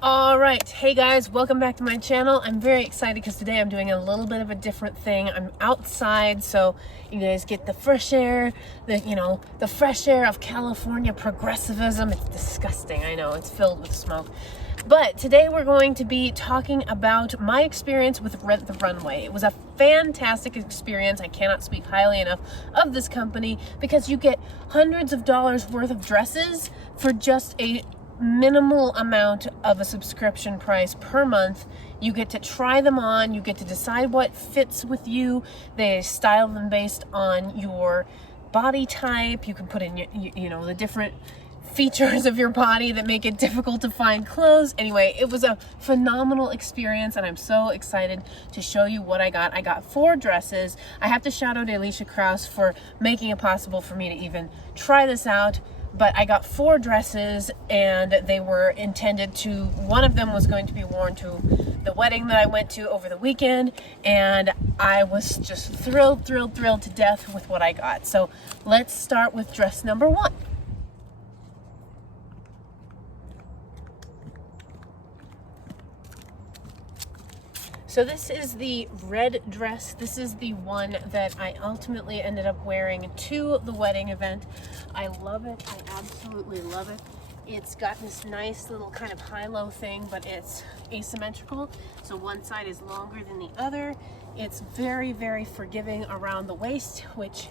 All right, hey guys, welcome back to my channel. I'm very excited because today I'm doing a little bit of a different thing. I'm outside, so you guys get the fresh air, the fresh air of California progressivism. It's disgusting, I know, it's filled with smoke. But today we're going to be talking about my experience with Rent the Runway. It was a fantastic experience. I cannot speak highly enough of this company because you get hundreds of dollars worth of dresses for just a minimal amount of a subscription price per month. You get to try them on, you get to decide what fits with you. They style them based on your body type. You can put in the different features of your body that make it difficult to find clothes. Anyway, it was a phenomenal experience and I'm so excited to show you what I got. I got 4 dresses. I have to shout out Alicia Krause for making it possible for me to even try this out. But I got 4 dresses and they were intended to, one of them was going to be worn to the wedding that I went to over the weekend, and I was just thrilled to death with what I got. So let's start with dress number 1. So this is the red dress. This is the one that I ultimately ended up wearing to the wedding event. I love it. I absolutely love it. It's got this nice little kind of high-low thing, but it's asymmetrical. So one side is longer than the other. It's very forgiving around the waist, which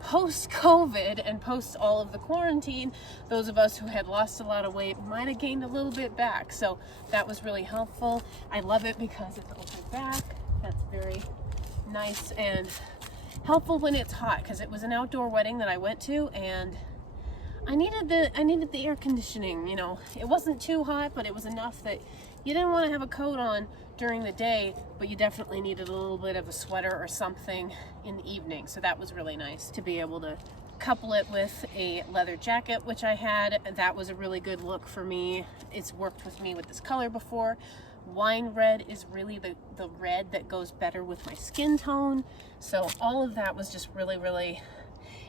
post-COVID and post all of the quarantine, those of us who had lost a lot of weight might have gained a little bit back. So that was really helpful. I love it because it's open back. That's very nice and helpful when it's hot, because it was an outdoor wedding that I went to and I needed the air conditioning. It wasn't too hot, but it was enough that you didn't want to have a coat on during the day, but you definitely needed a little bit of a sweater or something in the evening. So that was really nice to be able to couple it with a leather jacket, which I had. That was a really good look for me. It's worked with me with this color before. Wine red is really the red that goes better with my skin tone. So all of that was just really,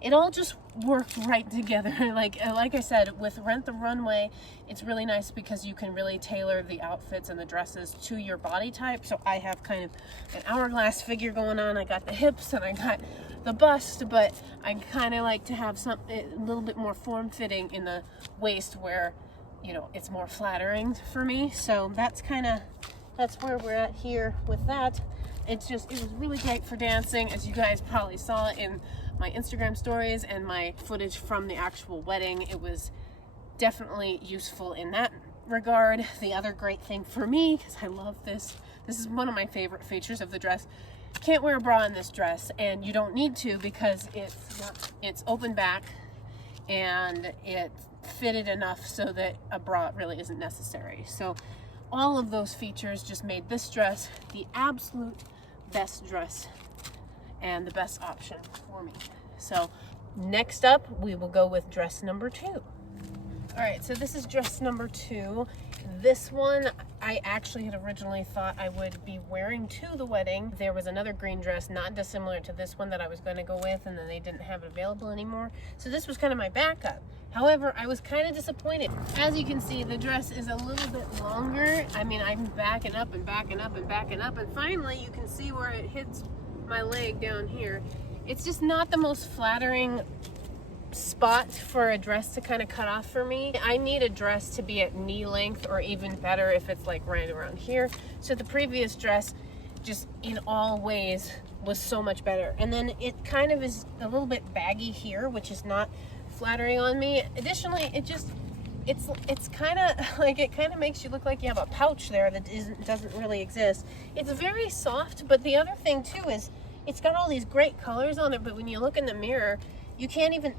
it all just worked right together. Like I said, with Rent the Runway, it's really nice because you can really tailor the outfits and the dresses to your body type. So I have kind of an hourglass figure going on. I got the hips and I got the bust, but I kind of like to have a little bit more form-fitting in the waist where, it's more flattering for me. So that's where we're at here with that. It was really great for dancing, as you guys probably saw in my Instagram stories and my footage from the actual wedding. It was definitely useful in that regard. The other great thing for me, because I love this is one of my favorite features of the dress. Can't wear a bra in this dress, and you don't need to because it's open back and it fitted enough so that a bra really isn't necessary. So all of those features just made this dress the absolute best dress and the best option for me. So next up, we will go with dress number 2. All right, so this is dress number 2. This one, I actually had originally thought I would be wearing to the wedding. There was another green dress not dissimilar to this one that I was going to go with, and then they didn't have it available anymore. So this was kind of my backup. However, I was kind of disappointed. As you can see, the dress is a little bit longer. I mean, I'm backing up and backing up and backing up, and finally you can see where it hits my leg down here. It's just not the most flattering spot for a dress to kind of cut off for me. I need a dress to be at knee length, or even better if it's like right around here. So the previous dress just in all ways was so much better. And then it kind of is a little bit baggy here, which is not flattering on me. Additionally, it's kind of like, it kind of makes you look like you have a pouch there that doesn't really exist. It's very soft, but the other thing too is it's got all these great colors on it, but when you look in the mirror, you can't even,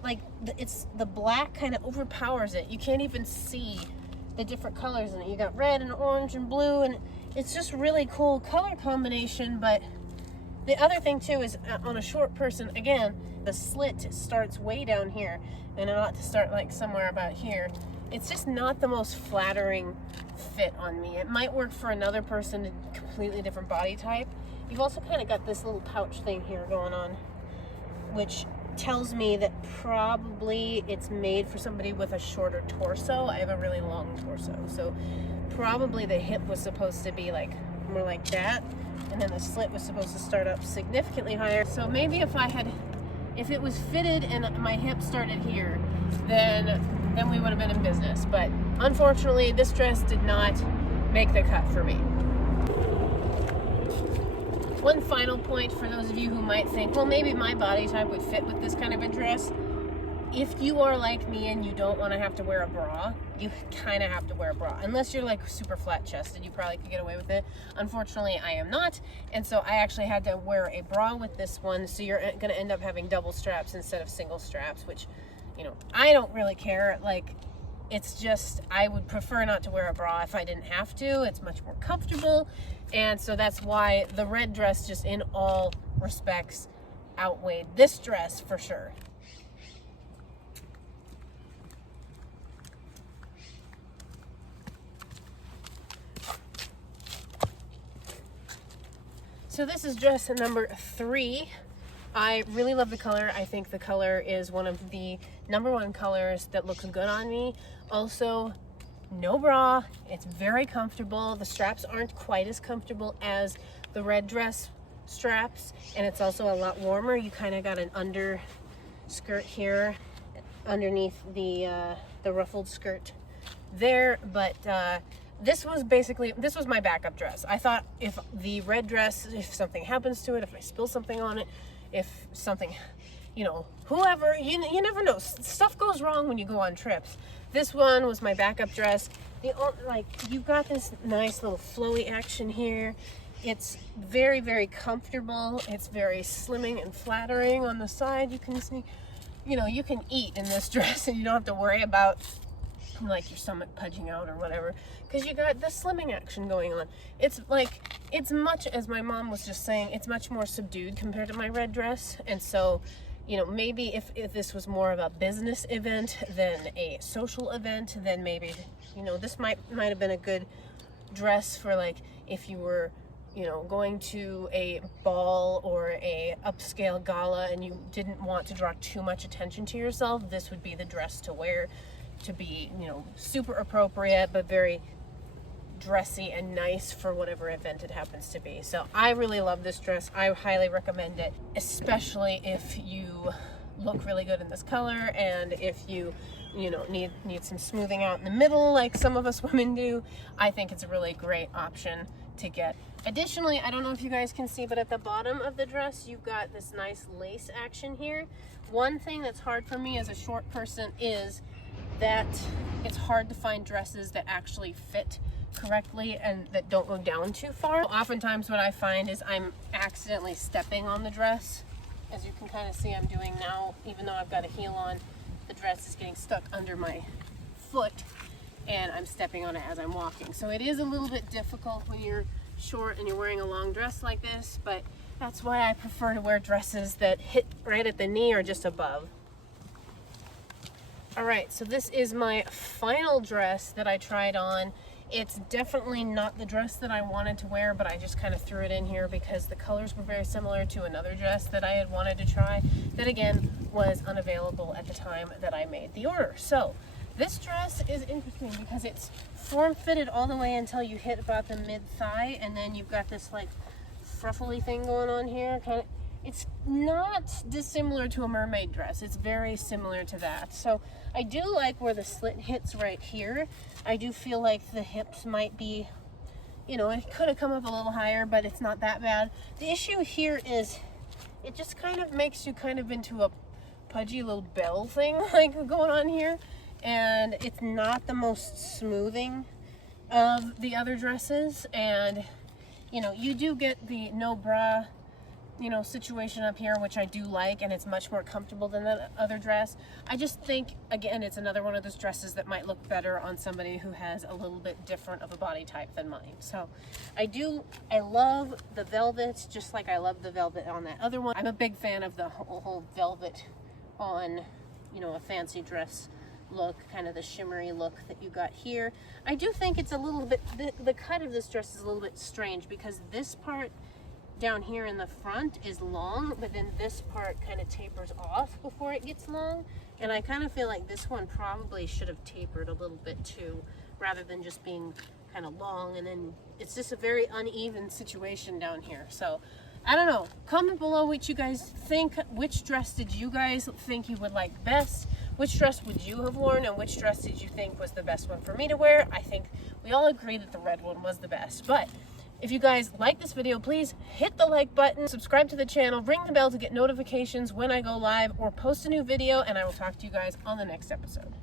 the black kind of overpowers it. You can't even see the different colors in it. You got red and orange and blue, and it's just really cool color combination. But the other thing too is on a short person, again, the slit starts way down here, and it ought to start like somewhere about here. It's just not the most flattering fit on me. It might work for another person, a completely different body type. You've also kind of got this little pouch thing here going on, which tells me that probably it's made for somebody with a shorter torso. I have a really long torso, so probably the hip was supposed to be like more like that, and then the slit was supposed to start up significantly higher. So maybe if it was fitted and my hip started here, then we would have been in business. But unfortunately, this dress did not make the cut for me. One final point for those of you who might think, well, maybe my body type would fit with this kind of a dress. If you are like me and you don't want to have to wear a bra, you kind of have to wear a bra. Unless you're like super flat chested, you probably could get away with it. Unfortunately, I am not. And so I actually had to wear a bra with this one. So you're going to end up having double straps instead of single straps, which, you know, I don't really care. Like, it's just, I would prefer not to wear a bra if I didn't have to. It's much more comfortable. And so that's why the red dress, just in all respects, outweighed this dress for sure. So this is dress number 3. I really love the color. I think the color is one of the #1 colors that looks good on me. Also, no bra. It's very comfortable. The straps aren't quite as comfortable as the red dress straps, and it's also a lot warmer. You kind of got an under skirt here underneath the ruffled skirt there, but this was my backup dress. I thought if the red dress, if something happens to it, if I spill something on it, if something, you know, whoever, you never know. Stuff goes wrong when you go on trips. This one was my backup dress. Like, you've got this nice little flowy action here. It's very, very comfortable. It's very slimming and flattering on the side. You can see, you know, you can eat in this dress and you don't have to worry about like your stomach pudging out or whatever, because you got the slimming action going on. It's like, it's much, as my mom was just saying, it's much more subdued compared to my red dress. And so, you know, maybe if this was more of a business event than a social event, then maybe, you know, this might have been a good dress for, like, if you were, you know, going to a ball or a upscale gala and you didn't want to draw too much attention to yourself. This would be the dress to wear, to be, you know, super appropriate but very dressy and nice for whatever event it happens to be. So I really love this dress. I highly recommend it, especially if you look really good in this color, and if you know, need some smoothing out in the middle like some of us women do. I think it's a really great option to get. Additionally, I don't know if you guys can see, but at the bottom of the dress you've got this nice lace action here. One thing that's hard for me as a short person is that it's hard to find dresses that actually fit correctly and that don't go down too far. Oftentimes what I find is I'm accidentally stepping on the dress. As you can kind of see I'm doing now, even though I've got a heel on, the dress is getting stuck under my foot and I'm stepping on it as I'm walking. So it is a little bit difficult when you're short and you're wearing a long dress like this, but that's why I prefer to wear dresses that hit right at the knee or just above. All right, so this is my final dress that I tried on. It's definitely not the dress that I wanted to wear, but I just kind of threw it in here because the colors were very similar to another dress that I had wanted to try that, again, was unavailable at the time that I made the order. So this dress is interesting because it's form-fitted all the way until you hit about the mid-thigh, and then you've got this like fruffly thing going on here. It's not dissimilar to a mermaid dress. It's very similar to that. So I do like where the slit hits right here. I do feel like the hips might be, you know, it could have come up a little higher, but it's not that bad. The issue here is it just kind of makes you kind of into a pudgy little bell thing like going on here. And it's not the most smoothing of the other dresses. And, you know, you do get the no bra, you know, situation up here, which I do like, and it's much more comfortable than the other dress. I just think, again, it's another one of those dresses that might look better on somebody who has a little bit different of a body type than mine. So I love the velvet, just like I love the velvet on that other one. I'm a big fan of the whole velvet on, you know, a fancy dress look, kind of the shimmery look that you got here. I do think it's a little bit, the cut of this dress is a little bit strange because this part down here in the front is long, but then this part kind of tapers off before it gets long, and I kind of feel like this one probably should have tapered a little bit too, rather than just being kind of long, and then it's just a very uneven situation down here. So I don't know. Comment below what you guys think. Which dress did you guys think you would like best? Which dress would you have worn, and which dress did you think was the best one for me to wear? I think we all agree that the red one was the best. But if you guys like this video, please hit the like button, subscribe to the channel, ring the bell to get notifications when I go live or post a new video, and I will talk to you guys on the next episode.